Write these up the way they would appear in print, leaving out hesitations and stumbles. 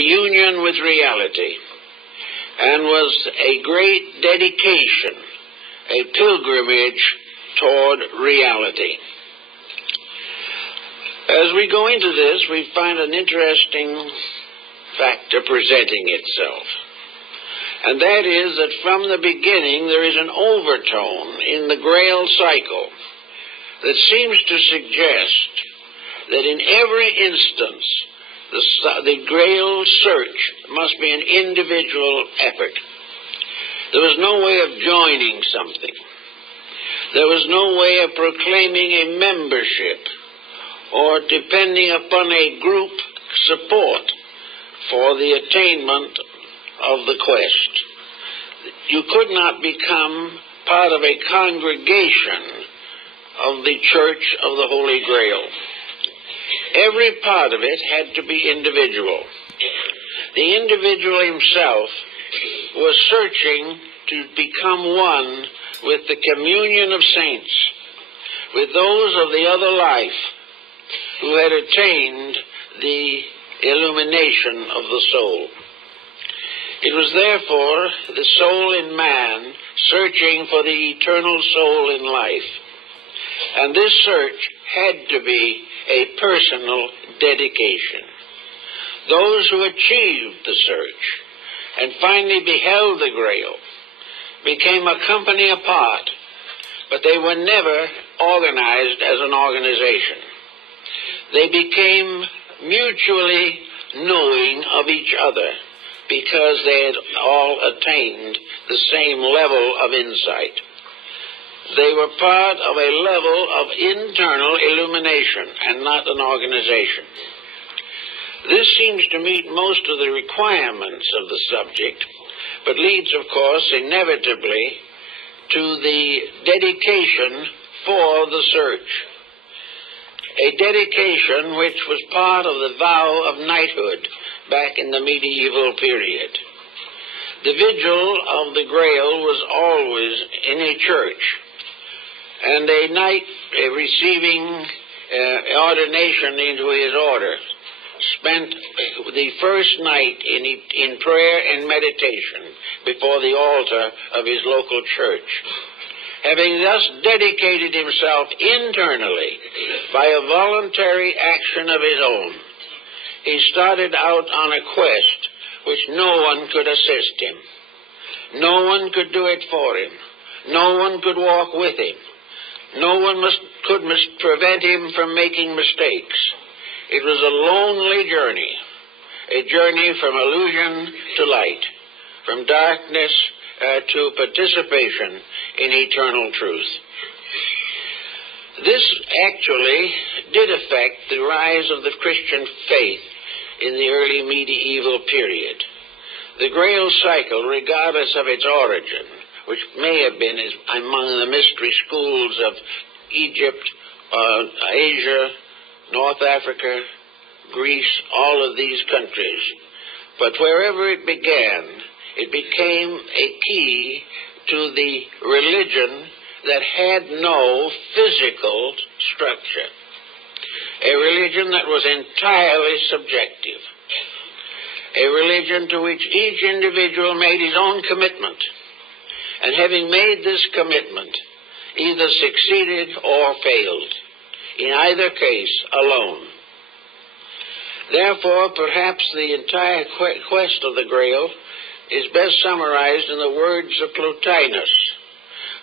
union with reality, and was a great dedication, a pilgrimage toward reality. As we go into this, we find an interesting factor presenting itself. And that is that from the beginning there is an overtone in the Grail cycle that seems to suggest that in every instance the Grail search must be an individual effort. There was no way of joining something. There was no way of proclaiming a membership or depending upon a group support for the attainment of the quest. You could not become part of a congregation of the Church of the Holy Grail. Every part of it had to be individual. The individual himself was searching to become one with the communion of saints, with those of the other life who had attained the illumination of the soul. It was therefore the soul in man searching for the eternal soul in life. And this search had to be a personal dedication. Those who achieved the search and finally beheld the Grail became a company apart, but they were never organized as an organization. They became mutually knowing of each other because they had all attained the same level of insight. They were part of a level of internal illumination and not an organization. This seems to meet most of the requirements of the subject, but leads, of course, inevitably to the dedication for the search. A dedication which was part of the vow of knighthood back in the medieval period. The vigil of the Grail was always in a church, and a knight receiving ordination into his order spent the first night in prayer and meditation before the altar of his local church. Having thus dedicated himself internally by a voluntary action of his own, he started out on a quest which no one could assist him. No one could do it for him. No one could walk with him. No one could prevent him from making mistakes. It was a lonely journey, a journey from illusion to light, from darkness to participation in eternal truth. This actually did affect the rise of the Christian faith in the early medieval period. The Grail cycle, regardless of its origin, which may have been among the mystery schools of Egypt, Asia, North Africa, Greece, all of these countries. But wherever it began, it became a key to the religion that had no physical structure. A religion that was entirely subjective. A religion to which each individual made his own commitment. And having made this commitment, either succeeded or failed. In either case, alone. Therefore, perhaps the entire quest of the Grail is best summarized in the words of Plotinus,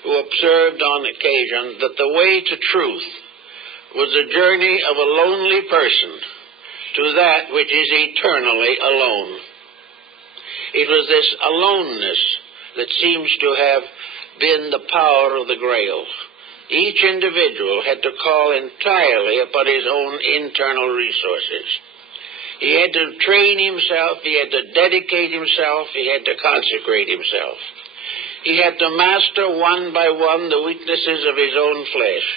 who observed on occasion that the way to truth was the journey of a lonely person to that which is eternally alone. It was this aloneness that seems to have been the power of the Grail. Each individual had to call entirely upon his own internal resources. He had to train himself, he had to dedicate himself, he had to consecrate himself. He had to master one by one the weaknesses of his own flesh.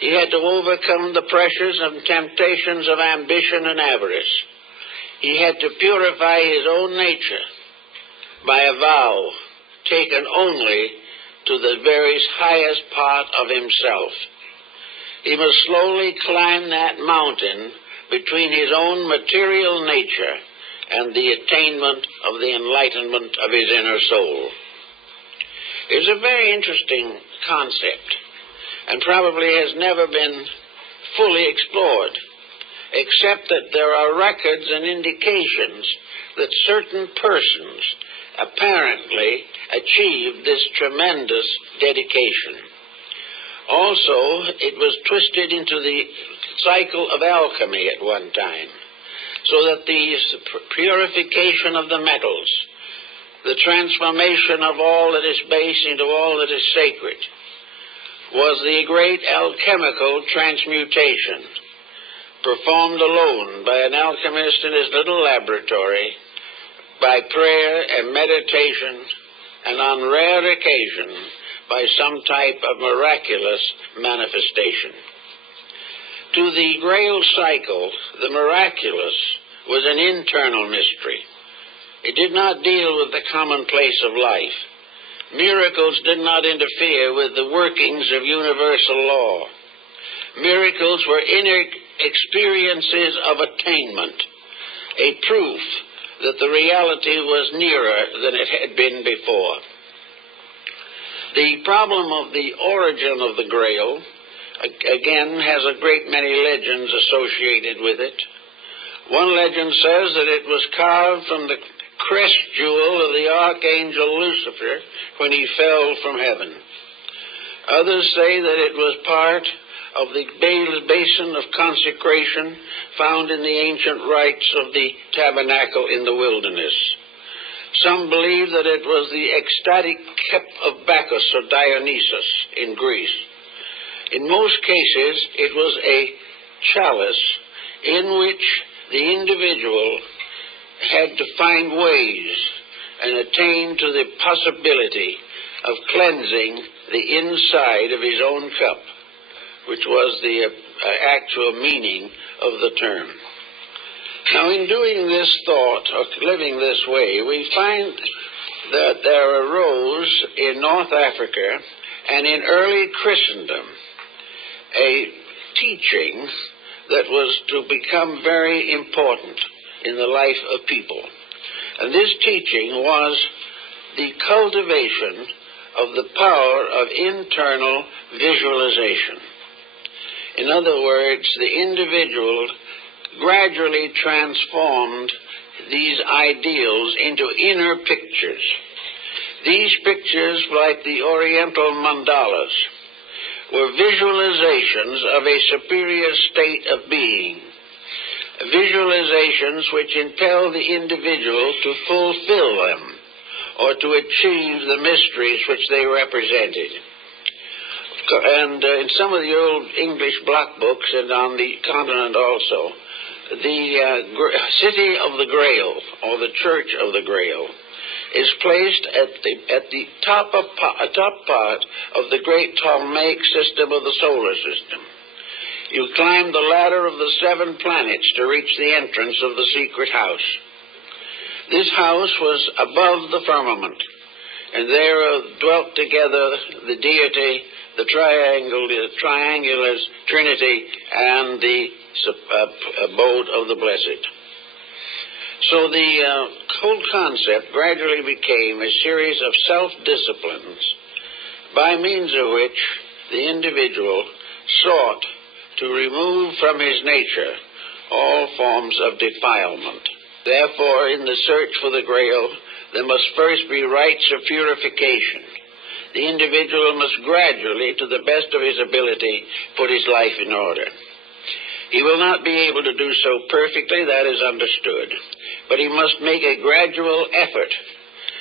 He had to overcome the pressures and temptations of ambition and avarice. He had to purify his own nature by a vow taken only to the very highest part of himself. He must slowly climb that mountain between his own material nature and the attainment of the enlightenment of his inner soul. It's a very interesting concept, and probably has never been fully explored, except that there are records and indications that certain persons apparently achieved this tremendous dedication. Also, it was twisted into the cycle of alchemy at one time, so that the purification of the metals, the transformation of all that is base into all that is sacred, was the great alchemical transmutation, performed alone by an alchemist in his little laboratory, by prayer and meditation, and on rare occasion by some type of miraculous manifestation. To the Grail cycle, the miraculous was an internal mystery. It did not deal with the commonplace of life. Miracles did not interfere with the workings of universal law. Miracles were inner experiences of attainment, a proof that the reality was nearer than it had been before. The problem of the origin of the Grail, again, has a great many legends associated with it. One legend says that it was carved from the crest jewel of the archangel Lucifer when he fell from heaven. Others say that it was part of the basin of consecration found in the ancient rites of the tabernacle in the wilderness. Some believe that it was the ecstatic cup of Bacchus or Dionysus in Greece. In most cases, it was a chalice in which the individual had to find ways and attain to the possibility of cleansing the inside of his own cup, which was the actual meaning of the term. Now, in doing this thought, or living this way, we find that there arose in North Africa and in early Christendom a teaching that was to become very important in the life of people. And this teaching was the cultivation of the power of internal visualization. In other words, the individual gradually transformed these ideals into inner pictures. These pictures, like the Oriental mandalas, were visualizations of a superior state of being, visualizations which impel the individual to fulfill them or to achieve the mysteries which they represented. And in some of the old English block books, and on the continent also, the city of the Grail, or the Church of the Grail, is placed at the top part of the great Ptolemaic system of the solar system. You climb the ladder of the 7 planets to reach the entrance of the secret house. This house was above the firmament, and there dwelt together the deity, the triangular Trinity, and the abode of the blessed. So the whole concept gradually became a series of self-disciplines by means of which the individual sought to remove from his nature all forms of defilement. Therefore, in the search for the Grail, there must first be rites of purification. The individual must gradually, to the best of his ability, put his life in order. He will not be able to do so perfectly, that is understood, but he must make a gradual effort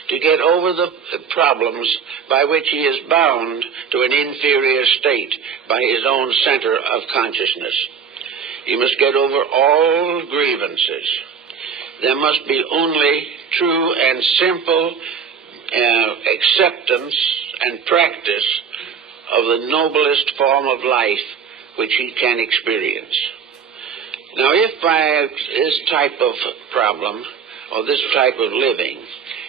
to get over the problems by which he is bound to an inferior state by his own center of consciousness. He must get over all grievances. There must be only true and simple acceptance and practice of the noblest form of life which he can experience. Now, if by this type of problem, or this type of living,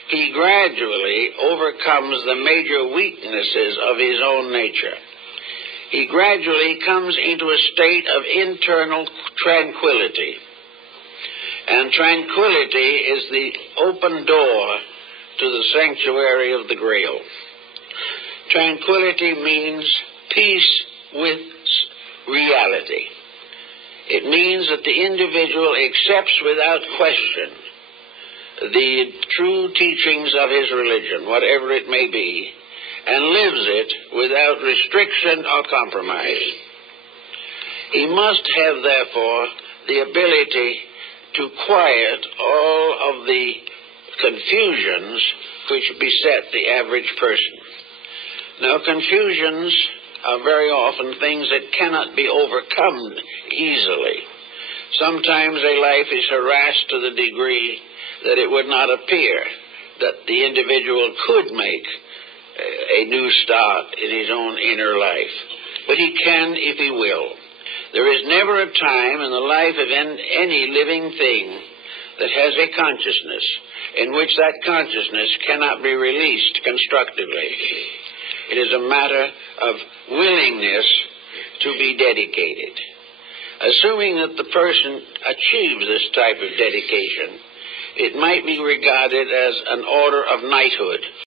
he gradually overcomes the major weaknesses of his own nature, he gradually comes into a state of internal tranquility. And tranquility is the open door to the sanctuary of the Grail. Tranquility means peace with reality. It means that the individual accepts without question the true teachings of his religion, whatever it may be, and lives it without restriction or compromise. He must have, therefore, the ability to quiet all of the confusions which beset the average person. Now, confusions are very often things that cannot be overcome easily. Sometimes a life is harassed to the degree that it would not appear that the individual could make a new start in his own inner life. But he can if he will. There is never a time in the life of any living thing that has a consciousness in which that consciousness cannot be released constructively. It is a matter of willingness to be dedicated. Assuming that the person achieves this type of dedication, it might be regarded as an order of knighthood